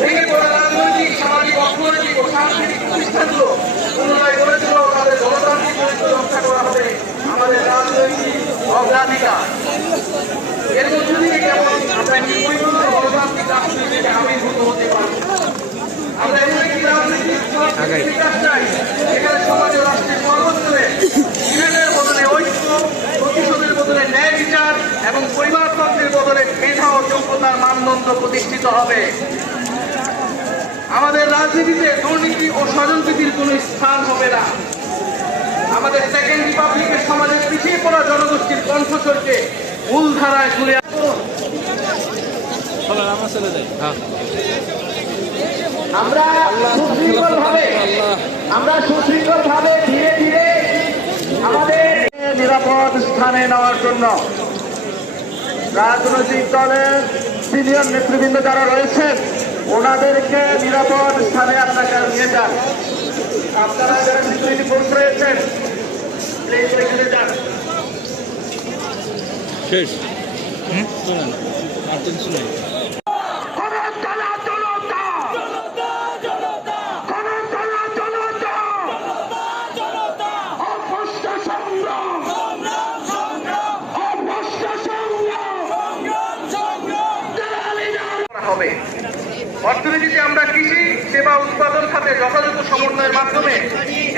ভেঙে পড়া রাজনৈতিক, সামাজিক, অর্থনৈতিক ও সাংস্কৃতিক প্রতিষ্ঠানগুলো পুনরায় গড়ে তোলা ও তাদের গণতান্ত্রিক চরিত্র রক্ষা করা হবে আমাদের রাজনৈতিক অগ্রাধিকার। এর মধ্য দিয়ে কেবল আমরা নির্বাচিত গণতান্ত্রিক রাষ্ট্র হিসেবে আবির্ভূত হতে পারব। আমরা এমন একটি রাজনৈতিক বিকাশ চাই যেখানে সমাজ ও রাষ্ট্রের সর্বস্তরে বিভেদের বদলে ঐক্য, প্রতিশোধের বদলে ন্যায় বিচার এবং পরিবারতন্ত্রের বদলে মেধা ও যোগ্যতার মানদণ্ড প্রতিষ্ঠিত হবে। আমাদের রাজনীতিতে দুর্নীতি ও স্বজনপ্রীতির কোনো স্থান হবে না। আমাদের সেকেন্ড রিপাবলিকের সমাজের পিছিয়ে পড়া জনগোষ্ঠীর কণ্ঠস্বরকে মূলধারায় তুলে আমরা সুশৃঙ্খল ভাবে ধীরে ধীরে আমাদের নিরাপদ স্থানে নেওয়ার জন্য রাজনৈতিক দলের সিনিয়র নেতৃবৃন্দ যারা রয়েছেন ওনাদেরকে নিরাপদ স্থানে আপনাকে নিয়ে যান। আপনারা যারা সিকিউরিটি ফোর্স রয়েছেন প্লিজ এখানে যান। শেষ আর টেনশন নেই। অর্থনীতিতে আমরা কৃষি, সেবা, উৎপাদন খাতে যথাযথ সমন্বয়ের মাধ্যমে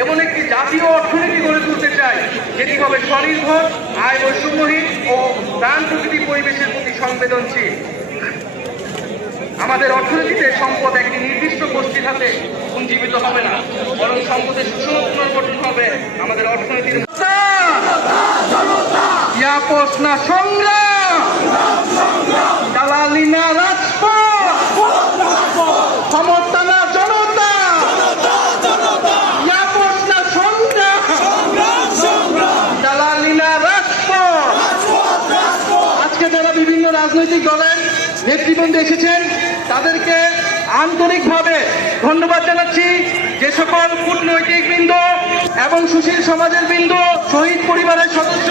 এমন একটি জাতীয় অর্থনীতি গড়ে তুলতে চাই যেটি হবে স্বনির্ভর, আয় বৈষম্যহীন ও প্রাণ প্রকৃতি পরিবেশের প্রতি সংবেদনশীল। আমাদের অর্থনীতিতে সম্পদ একটি নির্দিষ্ট গোষ্ঠীর হাতে পুঞ্জীবিত হবে না, বরং সম্পদের সুষম পুনর্গঠন হবে আমাদের অর্থনীতির ইয়াপস না সংগ্রাম, দালালি না রাজপথ, ক্ষমতা না জনতা, ইয়াপস না সংগ্রাম, দালালি না রাজপথ। আজকে যারা বিভিন্ন রাজনৈতিক দলের নেতৃবৃন্দ এসেছেন তাদেরকে আন্তরিকভাবে ধন্যবাদ জানাচ্ছি। যে সকল কূটনৈতিক বৃন্দ এবং সুশীল সমাজের বৃন্দ, শহীদ পরিবারের সদস্য